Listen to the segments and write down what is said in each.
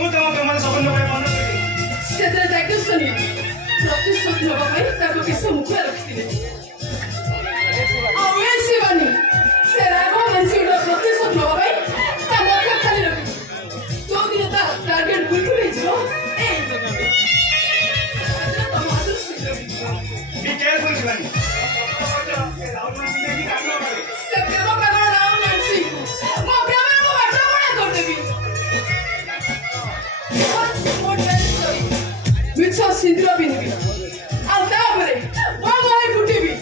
ମୁଁ ତମ ପ୍ରେମରେ ସମ୍ବନ୍ଧ ପାଇଁ ମନେ କରିବି। ସେଥିରେ ଦାୟିତ୍ୱ ନିଅ ପ୍ରତିଶୋଧ ନେବା ପାଇଁ ତାକୁ କିସ ମୁଖରେ ରଖିଥିଲେ ଆଉ ଏ ଶିବାନୀ ସେ ରାଗ ମାନସିକର ପ୍ରତିଶୋଧ ନେବା ପାଇଁ ତା ମୁଖ ଖାଲି ରଖିଛି ଯୋଉଦିନ ତା ଟାର୍ଗେଟ ବିଲକୁଲ ହେଇଯିବ ତମ ହାତରୁ ଶୀଘ୍ର Be careful, Shivani. ସେ ପ୍ରେମ ପାଗଳ ରାମ ମାନସିକ ମୋ ପ୍ରେମରେ ମୁଁ ବାଟବଣା କରିଦେବି ମିଛ ସିନ୍ଦୁର ପିନ୍ଧିବି ଆଉ ତାପରେ ବମ ହୋଇ ଫୁଟିବି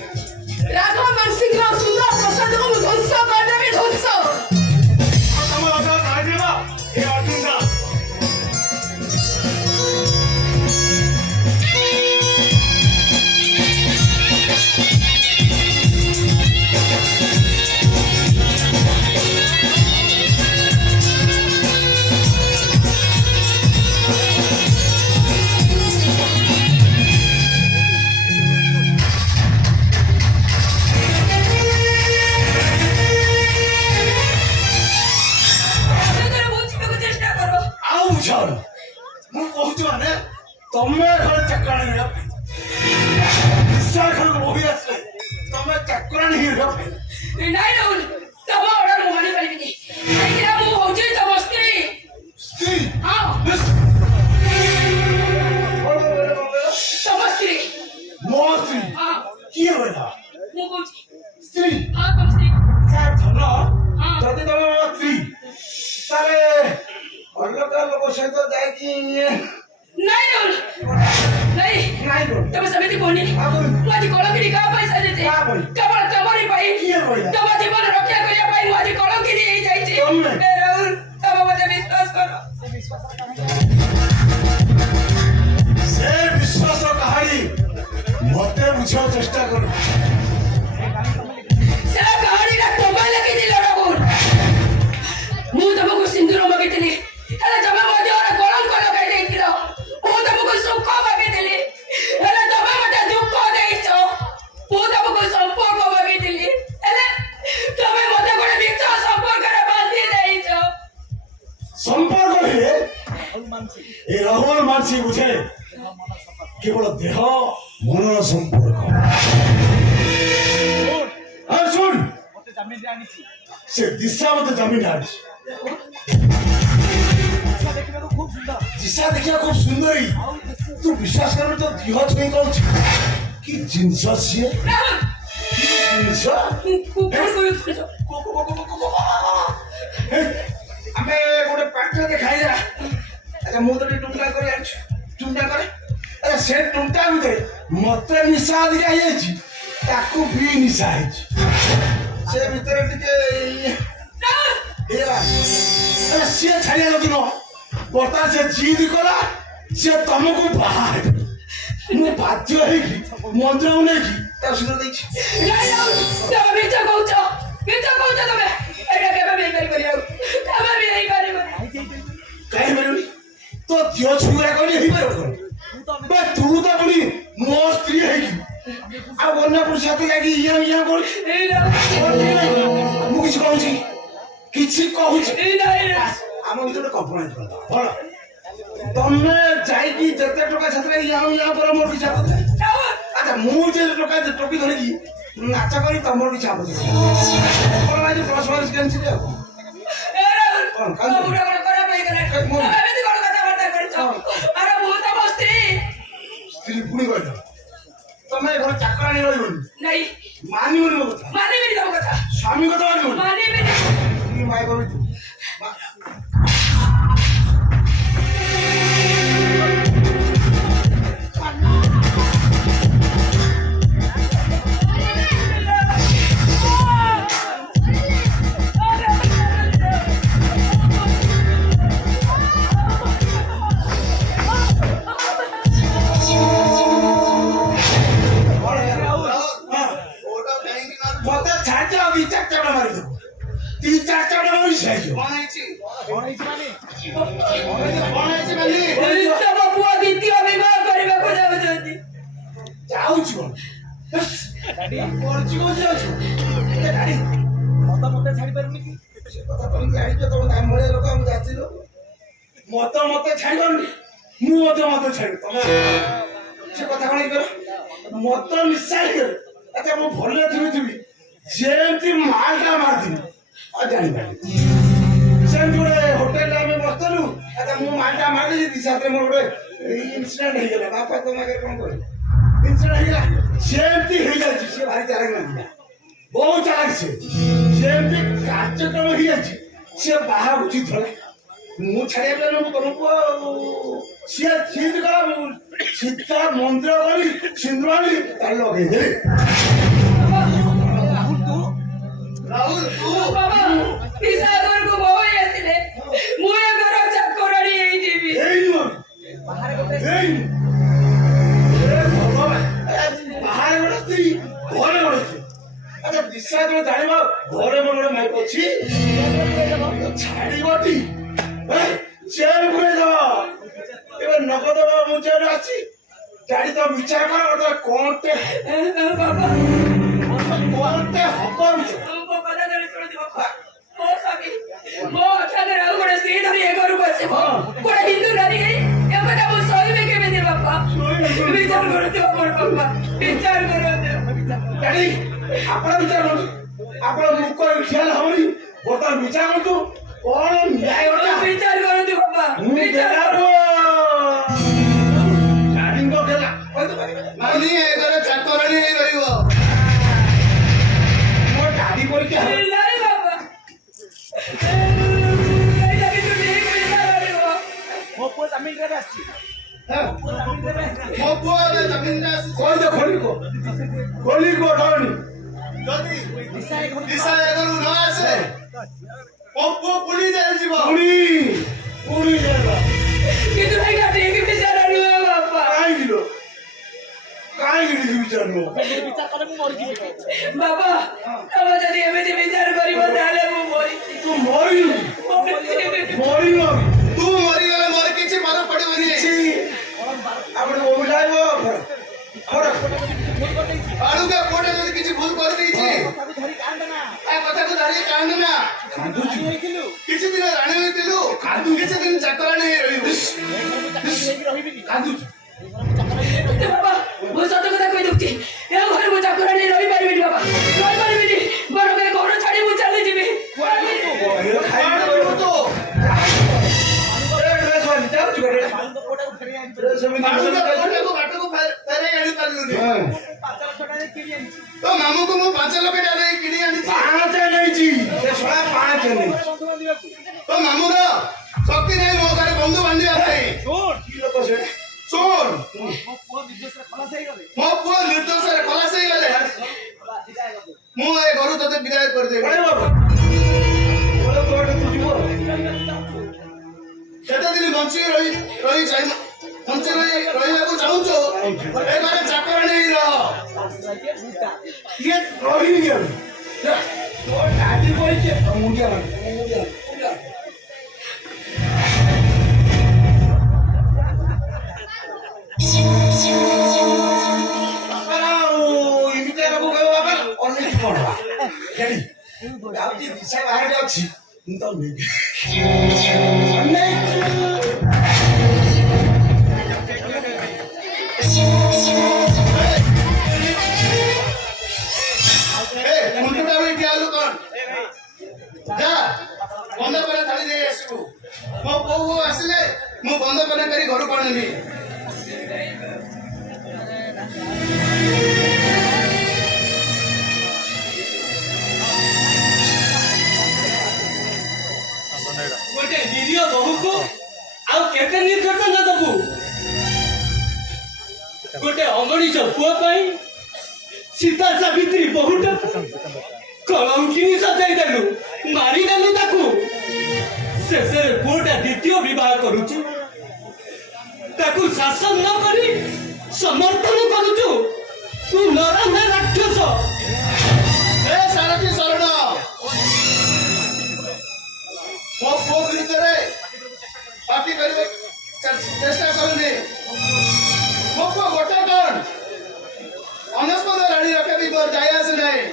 ରାଘବ ମାନସିକର ସୁନ୍ଦର ପ୍ରସାଦକୁ ମୁଁ ଧ୍ୱଂସ କରିଦେବି ଧ୍ୱଂସ ତମେ ଘରେ ଚାକରାଣୀ ଘରକୁ ବହି ଆସିଲେ ତମେ ଚାକରାଣୀ ହିଁ ନାଇଁ ରାହୁଲ ତମ ଅର୍ଡର ମୁଁ ମାନି ପାରିବିନି କାହିଁକିନା ମୁଁ ହଉଛି ତମ ସ୍ତ୍ରୀ ସ୍ତ୍ରୀ ହଁ ତମ ସ୍ତ୍ରୀ ମୋ ସ୍ତ୍ରୀ ହଁ କିଏ କହିଲା ମୁଁ କହୁଛି ସ୍ତ୍ରୀ ହଁ ତମ ସ୍ତ୍ରୀ ଧନ ଯଦି ତମେ ମୋ ସ୍ତ୍ରୀ ତାହେଲେ ଅଲଗା ଲୋକ ସହିତ ଯାଇକି ନାଇଁ ରାହୁଲ ନାଇଁ ନାଇଁ ତମେ ସେମିତି କହୁନି ମୁଁ ଆଜି କଳଙ୍କିନି କାହା ପାଇଁ ସାଜିଛି କେବଳ ତମରି ପାଇଁ ତମ ଜୀବନ ରକ୍ଷା କରିବା ପାଇଁ ମୁଁ ଆଜି କଳଙ୍କିନି ହେଇଯାଇଛି ରାହୁଲ ତମେ ମତେ ବିଶ୍ୱାସ କର ସେ ବିଶ୍ୱାସ କାହାଣୀ ମତେ ବୁଝିବାକୁ ଚେଷ୍ଟା କର ସେ କାହାଣୀଟା ତମେ ଲେଖିଥିଲ ରାହୁଲ ମୁଁ ତମକୁ ସିନ୍ଦୁର ମାଗିଥିଲି ହେଲେ ତମେ ମୋ ଦେହରେ କଳଙ୍କ ଲଗାଇ ଦେଇଥିଲ ମୁଁ ତମକୁ ସୁଖ ମାଗିଥିଲି ହେଲେ ତମେ ମତେ ଦୁଃଖ ଦେଇଛ ମୁଁ ତମକୁ ସମ୍ପର୍କ ମାଗିଥିଲି ହେଲେ ତମେ ମତେ ଗୋଟେ ମିଛ ସମ୍ପର୍କରେ ବାନ୍ଧି ଦେଇଛ ସମ୍ପର୍କ ହେଲେ ଏ ରାହୁଲ ମାନସି ବୁଝେ କେବଳ ଦେହ ମନର ସମ୍ପର୍କ ଶୁଣ ସେ ଦିଶା ମତେ ଜାମିନ ଆଣିଛି ଦିଶା ଦେଖିବା খুব ସୁନ୍ଦରୀ ତୁ ବିଶ୍ୱାସ କର ତ ଦିହ ଛୁଇଁ କହୁଛି କି ଜିନିଷ ସିଏ ଜିନିଷ ଆମେ ଗୋଟେ ପାଟିରେ ଖାଇଲା ଆଚ୍ଛା ମୁଁ ତ ଟିକେ ଟୁଙ୍କା କରି ଆଣିଛୁ ଟୁଙ୍କା କରେ ଆରେ ସେ ଟୁଙ୍କା ଭିତରେ ମତେ ନିଶା ଅଧିକା ହେଇଯାଇଛି ତାକୁ ବି ନିଶା ହେଇଛି ସେ ଭିତରେ ଟିକେ ସିଏ ଛାଡିବା ଯଦି ନୁହଁ ବର୍ତ୍ତମାନ ସେ ଜିଦ କଲା ସିଏ ତମକୁ ବାହା ହେବେ ମୁଁ ବାଧ୍ୟ ହେଇକି ମନ୍ଦିରକୁ ନେଇକି ତାକୁ ସୁନ୍ଦର ଦେଇଛି ତମେ ମିଛ କହୁଛ ତମେ ଏଇଟା କେବେ ବି ହେଇପାରିବନି ଆଉ କେବେ ବି ହେଇପାରିବନି କାହିଁ ପାରିବନି ତୋ ଝିଅ ଛୁଆ କହିଲେ ହେଇପାରିବ ତୁ ତ ପୁଣି ମୋ ସ୍ତ୍ରୀ ହେଇକି ଆଉ ଅନ୍ୟ ପୁରୁଷ ହାତ ଯାଇକି ଇଏ କରୁଛି ମୁଁ କିଛି କହୁଛି ଆମ ଭିତରେ କମ୍ପ୍ରମାଇଜ କରିଦେବା ଭଲ ତମେ ଯାଇକି ଯେତେ ଟଙ୍କା ସେଥିରେ ଇଆ ପରେ ମୋର କିଛି ଆପତ୍ତି ନାହିଁ ଆଚ୍ଛା ମୁଁ ଯେ ଟଙ୍କା ଟୋପି ଧରିକି ନାଚ କରି ତମର କିଛି ଆପତ୍ତି ନାହିଁ ପ୍ଲସ୍ ମାଇନସ୍ କେମିତି ଆଉ ସ୍ତ୍ରୀ ପୁଣି କହିଲ ତମେ ଘରେ ଚାକରାଣୀ ରହିବନି ନାଇଁ ମାନିବନି ମୋ କଥା ମାନିବିନି ତମ କଥା ସ୍ୱାମୀ କଥା ମାନିବନି ମାଇ କରିବି ତୁ ମତେ ଛାଡ଼ିବନି ମୁଁ ମତେ ଛାଡ଼ିବି ତମେ ସେ କଥା କଣ ହେଇଗଲ ମତ ନିଶା ହେଇଗଲେ ଆଚ୍ଛା ମୁଁ ଭଲରେ ଥିବି ଯେମିତି ମାଲଟା ମାରିଥିଲି ଆଉ ଜାଣିପାରିଲି ସେମିତି ଗୋଟେ ହୋଟେଲରେ ଆମେ ବସିଥିଲୁ ଆଚ୍ଛା ମୁଁ ମାଲଟା ମାରିଲି ଦିଶାରେ ମୋର ଗୋଟେ ଇନସିଡେଣ୍ଟ ହେଇଗଲା ବାପା ତମ ଆଗରେ କଣ କହିଲେ ଇନସିଡେଣ୍ଟ ହେଇଗଲା ସେମିତି ହେଇଯାଇଛି ସେ ଭାରି ଚାଲାକ ଲାଗିଲା ବହୁତ ଚାଲାକ ସେମିତି କାର୍ଯ୍ୟକ୍ରମ ହେଇଯାଇଛି ସେ ବାହା ବୁଝିଥିଲେ ମୁଁ ଛାଡ଼ିବା ପାଇଁ ମୁଁ ତମକୁ ସିଏ ଜିଦ କଲା ସୀତା ମନ୍ଦିର କରି ସିନ୍ଦୁର ଆଣି ତାର ଲଗେଇଦେଲି ରାହୁଲ ତୁ ବାବା ପିସା ଘରକୁ ବୋଉ ଆସିଲେ ମୁଁ ଏ ଘର ଚାକରାଣୀ ହେଇଯିବି ବାହାରେ ଗୋଟେ ସ୍ତ୍ରୀ ଘରେ ଗୋଟେ ସ୍ତ୍ରୀ ଆଚ୍ଛା ଦିଶା ତମେ ଜାଣିବ ଘରେ ମୋର ଗୋଟେ ମାଇକ ଅଛି ଛାଡ଼ିବଟି ଚେୟାର ଘୁରେଇଦବ ଏବେ ନଗଦ ମୁଁ ଚେୟାର ଅଛି ଗାଡି ତ ବିଚାର କର ଗୋଟେ କଣଟେ କଣଟେ ହବ ମୋ ଅଠାଗରେ ଆଉ ଗୋଟେ ସ୍ତ୍ରୀ ଧରି ଏ ଘରକୁ ଆସିବ ଗୋଟେ ହିନ୍ଦୁ ନାରୀ ହେଇ ଏବେ ତା ମୁଁ ଶୋଇବି କେମିତି ବାପା ବିଚାର କରୁଥିବ ମୋର ବାପା ବିଚାର କରନ୍ତୁ ଗାଡି ଆପଣ ବିଚାର କରନ୍ତୁ ଆପଣ ମୁଖ ଖିଆଲ ହବନି ବର୍ତ୍ତମାନ ବିଚାର କରନ୍ତୁ କଣ ନ୍ୟାୟ ବିଚାର କରନ୍ତୁ ବାପା ବିଚାର ଗାଡିଙ୍କ ଖେଲା ମାନି ଏ ଘରେ ଚାକରାଣୀ ହେଇ ରହିବ ମୋ ଗାଡି ପରୀକ୍ଷା ନାଇଁ ବାପା ଏଇଟା କିନ୍ତୁ ଠିକ ବିଚାର କରିବ ମୋ ପୁଅ ତାମିଲରେ ଆସିଛି ମୋ ପୁଅ ଏବେ ତାମିଲରେ ଆସିଛି କହିଦ ଖୋଲି କୋ ଧରଣୀ ଯଦି ଦିଶା ଏ ଘରକୁ ନ ଆସେ ମୋ ପୁଅ ପୁଣି ଯିବ ପୁଣି ଯାଇବା କିନ୍ତୁ ଏଇଟା ଠିକ ବିଚାର ନୁହେଁ ବାପା କାହିଁକି ବିଚାର ନୁହଁ ବାବା ତମେ ଯଦି ଏମିତି ବିଚାର କରିବ ତାହେଲେ ମୁଁ ମରିଛି ତୁ ମରିବୁ ତୁ ମରିଗଲେ ମୋର କିଛି ଫରକ ପଡିବନି ଆପଣ ଓହ୍ଲାଇବ ଆଳୁକା ପୁଅଟା ଯଦି କିଛି ଭୁଲ କରିଦେଇଛି ଆ କଥାକୁ ଧରି କାନ୍ଦୁ ନା କିଛି ଦିନ ରାଣୀ ହୋଇଥିଲୁ କିଛି ଦିନ ଚାକରାଣୀ ହେଇ ରହିବୁ କାନ୍ଦୁଛୁ ବାବା ମୁଁ ସତ କଥା କହିଦଉଛି ଏ ଘରେ ମୁଁ ଚାକରାଣୀ ରହିପାରିବିନି ବାବା ରହିପାରିବିନି ବରଂ ଏ ଘର ଛାଡି ମୁଁ ଚାଲିଯିବି तो मामू को ମୁଁ 5 ଲକ୍ଷ ଟଙ୍କା ଦେଇ କିଣି ଆଣିଛି 5 ନେଇଛି ସେ ଶଳା 5 ନେଇଛି ତ ମାମୁର ଶକ୍ତି ନାହିଁ ମୋ ଘରେ ବନ୍ଧୁ ବାନ୍ଧିବା ପାଇଁ କି ଲୋକ ସେ ଶୁଣ ମୋ ପୁଅ ନିର୍ଦ୍ଦୋଷରେ ଖଲାସ ହେଇଗଲେ ମୁଁ ଏ ଘରୁ ତତେ ବିଦାୟ କରିଦେବି କେତେ ଦିନ ବଞ୍ଚିକି ରହିବାକୁ ଚାହୁଁଛୁ ଏ ଘରେ ଚାକରାଣୀ ହେଇ ରହ ଇଏ ରହିନି ଗାଡି ପରୀକ୍ଷା ମୁଣ୍ଡିଆ ଦିଶା ବାହାରେ ଅଛି ମୁଁ ତ ବନ୍ଦ ପରେ ଥାଳି ଦେଇ ଆସିବୁ ମୋ ପୁଅ ଆସିଲେ ମୁଁ ବନ୍ଦ ପରେ କରି ଘରକୁ ଆଣିବି ଗୋଟେ ନିରୀହ ବହୁକୁ ଆଉ କେତେ ନିର୍ଯାତନା ଦବୁ ଗୋଟେ ଅମଣିଷ ପୁଅ ପାଇଁ ସୀତା ସାବିତ୍ରୀ ବହୁଟାକୁ କଳଙ୍କିନୀ ସଜାଇ ଦେଲୁ ମାରିଦେଲୁ ତାକୁ ଶେଷରେ ପୁଅଟା ଦ୍ୱିତୀୟ ବିବାହ କରୁଛୁ ତାକୁ ଶାସନ ନ କରି ସମର୍ଥନ କରୁଛୁ ତୁ ନରମ ରାକ୍ଷସ ଏ ସାରଥୀ ଶରଣ ମୋ ପୁଅ ବିରୁଦ୍ଧରେ ପାର୍ଟି କରିବେ ଚେଷ୍ଟା କରୁନି ମୋ ପୁଅ ଗୋଟେ କଣ ଅନସ୍ପଦ ରାଣୀ ରଖେ ବି ମୋର ଯାଇ ଆସେ ନାହିଁ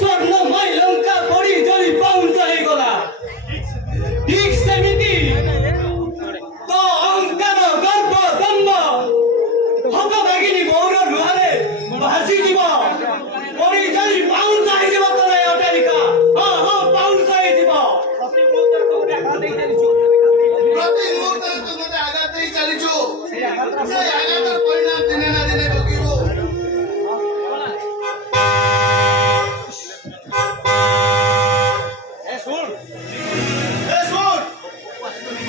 ସ୍ୱର୍ଣ୍ଣମୟ ଲଙ୍କା ପଡ଼ି ଜଳି ପାଉଁଶ ହେଇଗଲା। ଠିକ୍ ସେମିତି ତ ଅହଙ୍କାର ଗର୍ବ ଦମ୍ଭ ହତଭାଗିନୀ ବୋଉର ଲୁହାରେ ଭାସିଯିବ, ପଡ଼ି ଜଳି ପାଉଁଶ ହେଇଯିବ ତଳେ ଅଟ୍ଟାଳିକା। ହଁ ହଁ ପାଉଁଶ ହେଇଯିବ। ପ୍ରତି ମୁହୂର୍ତ୍ତରେ ତୁ ମୋତେ ଆଘାତ ଦେଇ ଚାଲିଛୁ। ସେଇ ଆଘାତର ପରିଣାମ ଦିନେ ନା ଦିନେ ଭୋଗିବୁ। ଏ ଶୁଣ,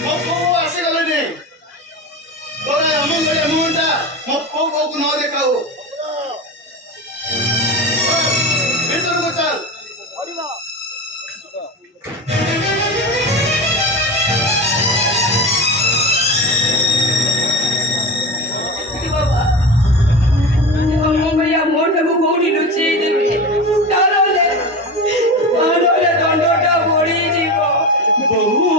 ମୋ ପୁଅ ଆସିଗଲେଣି। ତୋର ଅମଙ୍ଗଳିଆ ମୁହଁଟା ମୋ ପୁଅକୁ ନ ଦେଖାଉ। ଭିତରକୁ ଚାଲ। ବାବା ଅମଙ୍ଗଳିଆ ମୁହଁଟାକୁ କୋଉଠି ଲୁଚେଇ ଦେବି? ତାହେଲେ ଦଣ୍ଡଟା ବଢିଯିବ। ବୋହୁ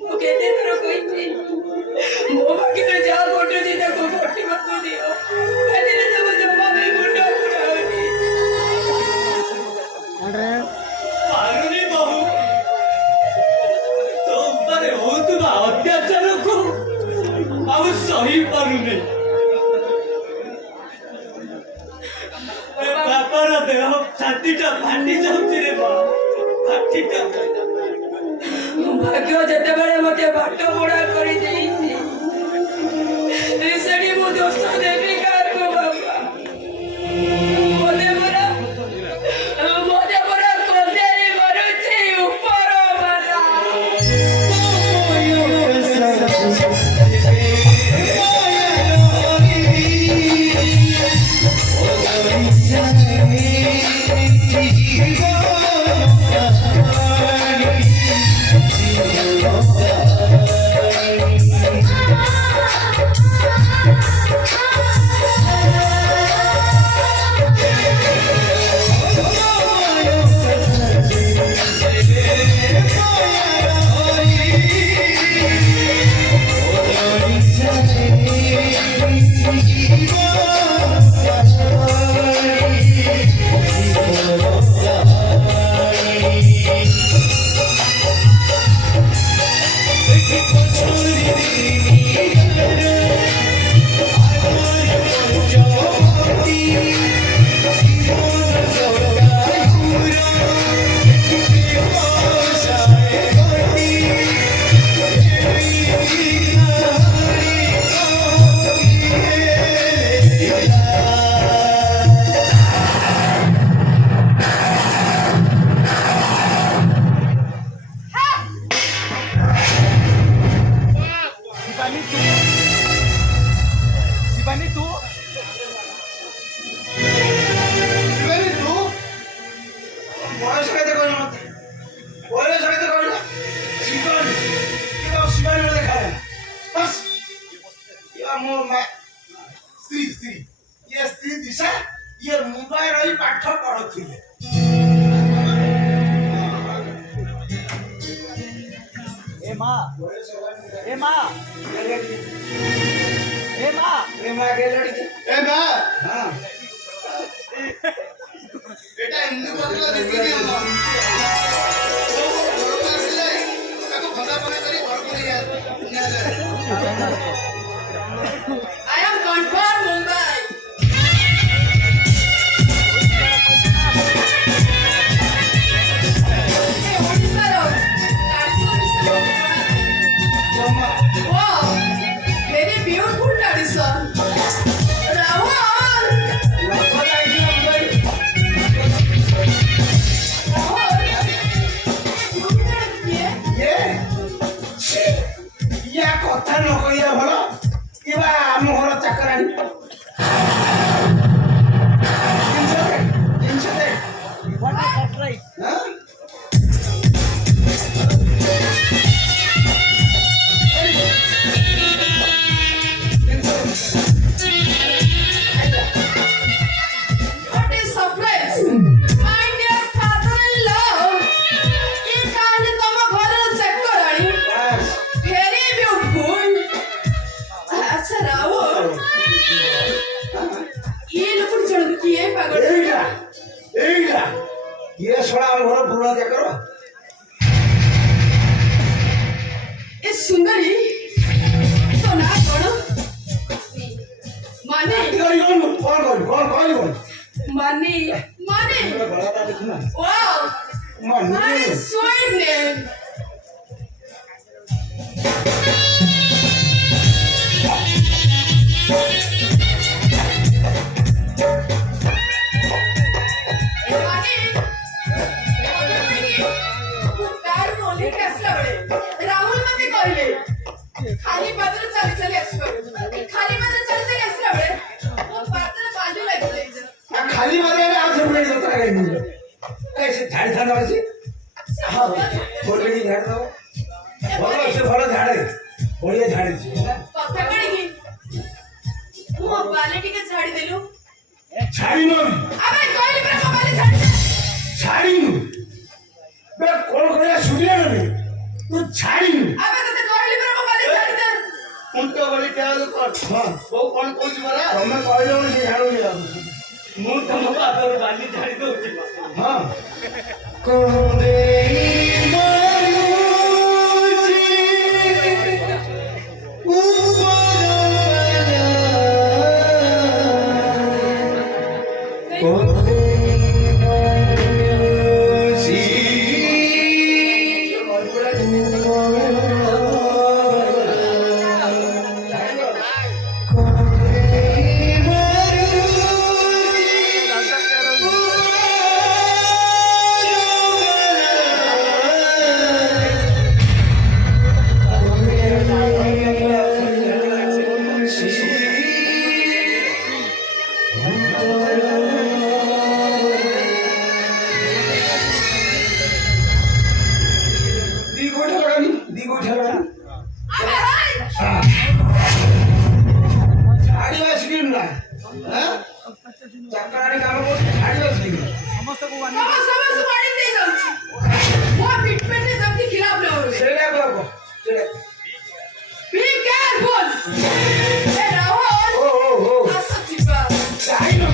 ମୁଁ କେତେ ଥର କହିଛି ମୋ ପାଖରେ ଯାହା ଘଟୁଛି ତାକୁ ଘଟିବାକୁ ଦିଅ। ଏଥିରେ ସବୁ ଜମା ବି ମୁଣ୍ଡ ପୁରାଉନି। ପାରୁନି ବୋହୁ, ତୋ ଉପରେ ହଉଥିବା ଅତ୍ୟାଚାରକୁ ଆଉ ସହି ପାରୁନି। ବାପାର ଦେହ ଛାତିଟା ଫାଟି ଯାଉଛି ରେ ମା, ଛାତିଟା। ଭାଗ୍ୟ ଯେତେବେଳେ ମତେ ବାଟ ବୁଡ଼ା କରିଦେଇଛି, ସେଠି ମୁଁ ଦୋଷ ଦେବି କାହାକୁ ବାବା? ମତେ ପୁରା କନ୍ଦେଇ ମାରୁଛି ଉପର ବାଲା। ପାଠ ପଢୁଥିଲେ। ए माँ ए माँ ए माँ ए माँ के लड़की ए माँ हाँ बेटा हिंदू पत्र देखी नहीं हम लोग ଆସିଲେ ତାକୁ ଖନ୍ଦା ପନା କରି ଘରକୁ ନେଇ I am confirmed Mumbai. Very beautiful tradition. Rahul! କଥା ନ କହିବା ଭଲ। କିବା ଆମ ଘର ଚାକରାଣୀ ଜିନିଷ ଦେ What is surprise? My dear father-in-law, ये कांड तम घर चेक करानी. Very beautiful. ଶଳା ଆମ ଘର ପୁରୁଣା ଯାକର ଏ ସୁନ୍ଦରୀ ତୋ ନାଁ କଣ? ମାନେ କଣ କହିଲୁ କଣ କହିଲୁ କଣ ମାନେ ମାନେ ଗଳାଟା ଦେଖୁନା wow ମାନେ my sweet name राहुल मते कहले खाली बाजार चली चली आसबो खाली बाजार चली चली आसला बळे ओ बाजार बाजू लागले खाली मध्ये आज सगळे जत्रा काही नाही ए से झाड थांबा আছে हा बोलले की झाड दाও বড় আছে বড় ঝাড় বড়িয়া ঝাড় আছে কথা কই কি মো বালে টিকে ছাড়ি দেলু ছাড়ি নো আবে কইলি প্রে মো বালে ছাড়ি ছাড়ি নো বে কোন কইয়া শুনিয়া নে তু ছাড়ি নো আবে ততে কইলি প্রে মো বালে ছাড়ি দে उनका बड़ी क्या कर हां वो कौन पूछ मरा ତମେ କହିଲ ସେ ଝାଡୁ ନିଆ ମୁଁ ତମ ପାଦର ବାଲି ଛାଡ଼ି ଦଉଛି ମା। ହଁ कोरे मारुजी कोरे दी गोठा लगानी আবে হাই ঝাড়িবা শিখিম না হ্যাঁ চাকরানি কাম করতে ঝাড়িবা শিখিম সমস্ত বাড়ি দিয়ে যাচ্ছি মো পিটপেটে জব্দি খিলাফ না হবে সেটা করব সেটা বি কেয়ারফুল এ রাহুল ও ও ও আসা চিপা যাই না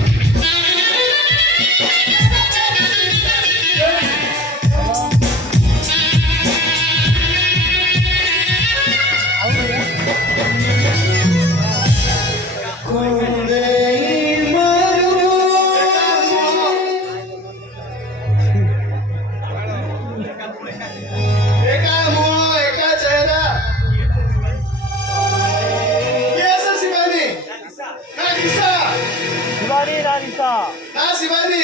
एका मुंह एका चेहरा ये ऐसा शिवानी ना निशा शिवानी ना निशा ना शिवानी